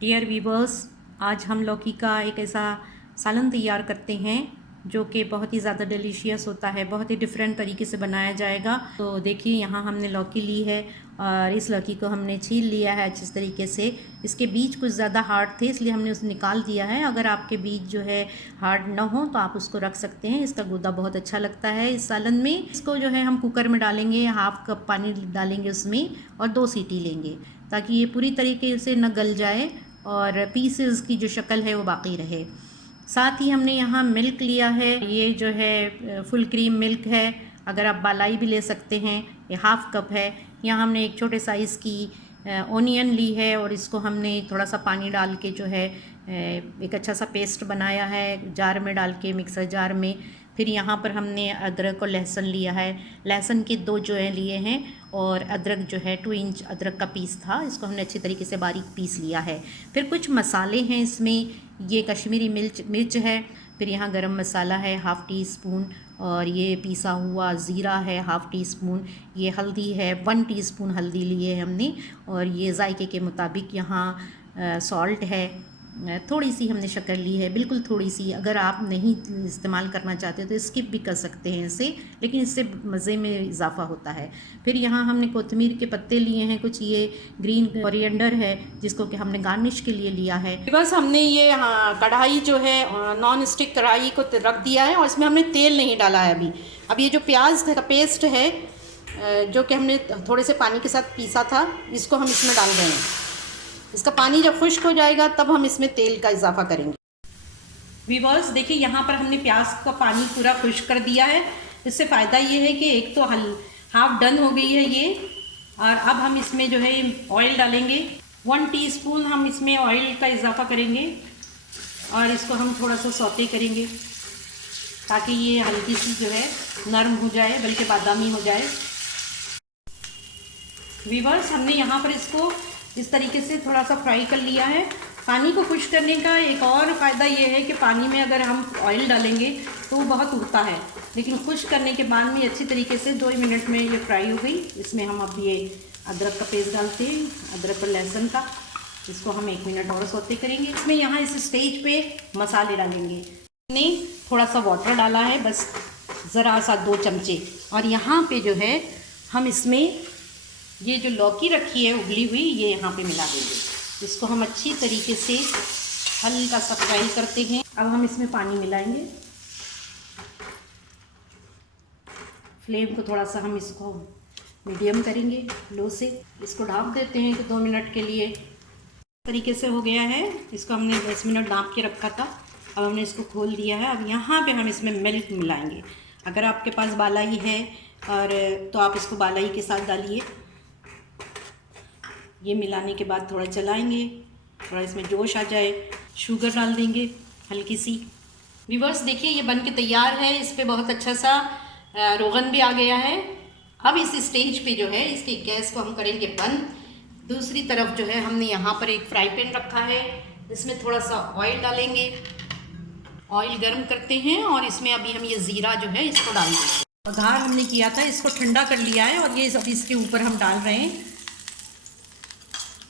Dear viewers, आज हम लौकी का एक ऐसा सालन तैयार करते हैं जो कि बहुत ही ज़्यादा डिलीशियस होता है। बहुत ही डिफरेंट तरीके से बनाया जाएगा। तो देखिए, यहाँ हमने लौकी ली है और इस लौकी को हमने छील लिया है अच्छी तरीके से। इसके बीज कुछ ज़्यादा हार्ड थे, इसलिए हमने उसे निकाल दिया है। अगर आपके बीज जो है हार्ड ना हो तो आप उसको रख सकते हैं। इसका गूदा बहुत अच्छा लगता है इस सालन में। इसको जो है हम कुकर में डालेंगे, 1/2 कप पानी डालेंगे उसमें और 2 सीटी लेंगे ताकि ये पूरी तरीके से न गल जाए और पीसेस की जो शक्ल है वो बाकी रहे। साथ ही हमने यहाँ मिल्क लिया है, ये जो है फुल क्रीम मिल्क है। अगर आप बालाई भी ले सकते हैं। ये 1/2 कप है। यहाँ हमने एक छोटे साइज़ की ओनियन ली है और इसको हमने थोड़ा सा पानी डाल के जो है एक अच्छा सा पेस्ट बनाया है, जार में डाल के, मिक्सर जार में। फिर यहाँ पर हमने अदरक और लहसुन लिया है। लहसुन के 2 जो है लिए हैं और अदरक जो है 2 इंच अदरक का पीस था, इसको हमने अच्छी तरीके से बारीक पीस लिया है। फिर कुछ मसाले हैं इसमें, ये कश्मीरी मिर्च है। फिर यहाँ गरम मसाला है 1/2 टी स्पून और ये पीसा हुआ ज़ीरा है 1/2 टी स्पून। ये हल्दी है 1 टीस्पून हल्दी लिए है हमने और ये जायके के मुताबिक यहाँ सॉल्ट है। थोड़ी सी हमने शक्कर ली है, बिल्कुल थोड़ी सी। अगर आप नहीं इस्तेमाल करना चाहते तो स्किप भी कर सकते हैं इसे, लेकिन इससे मज़े में इजाफा होता है। फिर यहाँ हमने कोतमीर के पत्ते लिए हैं कुछ, ये ग्रीन कोरिएंडर है जिसको कि हमने गार्निश के लिए लिया है। बस हमने ये कढ़ाई जो है नॉन स्टिक कढ़ाई को रख दिया है और इसमें हमने तेल नहीं डाला है अभी। अब ये जो प्याज का पेस्ट है जो कि हमने थोड़े से पानी के साथ पीसा था, इसको हम इसमें डाल रहे हैं। इसका पानी जब खुश्क हो जाएगा तब हम इसमें तेल का इजाफा करेंगे। वीवर्स देखिए, यहाँ पर हमने प्याज का पानी पूरा खुश्क कर दिया है। इससे फ़ायदा ये है कि एक तो हाफ डन हो गई है ये। और अब हम इसमें जो है ऑयल डालेंगे। 1 टीस्पून हम इसमें ऑयल का इजाफा करेंगे और इसको हम थोड़ा सा सौते करेंगे ताकि ये हल्की सी जो है नरम हो जाए, बल्कि बादामी हो जाए। वीवर्स, हमने यहाँ पर इसको इस तरीके से थोड़ा सा फ्राई कर लिया है। पानी को खुश्क करने का एक और फ़ायदा ये है कि पानी में अगर हम ऑयल डालेंगे तो वो बहुत उड़ता है, लेकिन खुश्क करने के बाद में अच्छी तरीके से 2 मिनट में ये फ्राई हो गई। इसमें हम अब ये अदरक का पेस्ट डालते हैं, अदरक और लहसुन का। इसको हम 1 मिनट और सौते करेंगे। इसमें यहाँ इस स्टेज पे मसाले डालेंगे। हमने थोड़ा सा वाटर डाला है, बस ज़रा सा 2 चमचे। और यहाँ पे जो है हम इसमें ये जो लौकी रखी है उबली हुई, ये यहाँ पे मिला देंगे। इसको हम अच्छी तरीके से हल्का सा फ्राई करते हैं। अब हम इसमें पानी मिलाएंगे। फ्लेम को थोड़ा सा हम इसको मीडियम करेंगे, लो से। इसको ढाँप देते हैं कि 2 मिनट के लिए। तरीके से हो गया है। इसको हमने 10 मिनट ढाँप के रखा था, अब हमने इसको खोल दिया है। अब यहाँ पे हम इसमें मिल्क मिलाएंगे। अगर आपके पास बालाई है और तो आप इसको बालाई के साथ डालिए। ये मिलाने के बाद थोड़ा चलाएंगे, थोड़ा इसमें जोश आ जाए, शुगर डाल देंगे हल्की सी। व्यूअर्स देखिए, ये बन के तैयार है। इस पे बहुत अच्छा सा रोगन भी आ गया है। अब इस स्टेज पे जो है इसकी गैस को हम करेंगे बंद। दूसरी तरफ जो है हमने यहाँ पर एक फ्राई पैन रखा है, इसमें थोड़ा सा ऑयल डालेंगे। ऑयल गर्म करते हैं और इसमें अभी हम ये ज़ीरा जो है इसको डाल देंगे। पघार हमने किया था, इसको ठंडा कर लिया है और ये अभी इसके ऊपर हम डाल रहे हैं।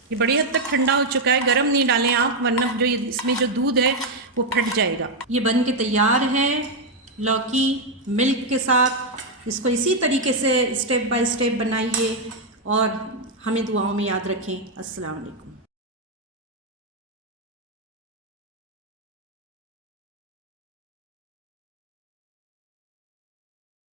ये बड़ी हद तक ठंडा हो चुका है, गरम नहीं डालें आप, वरना जो ये इसमें जो दूध है वो फट जाएगा। ये बन के तैयार है लौकी मिल्क के साथ। इसको इसी तरीके से स्टेप बाय स्टेप बनाइए और हमें दुआओं में याद रखें। अस्सलाम वालेकुम।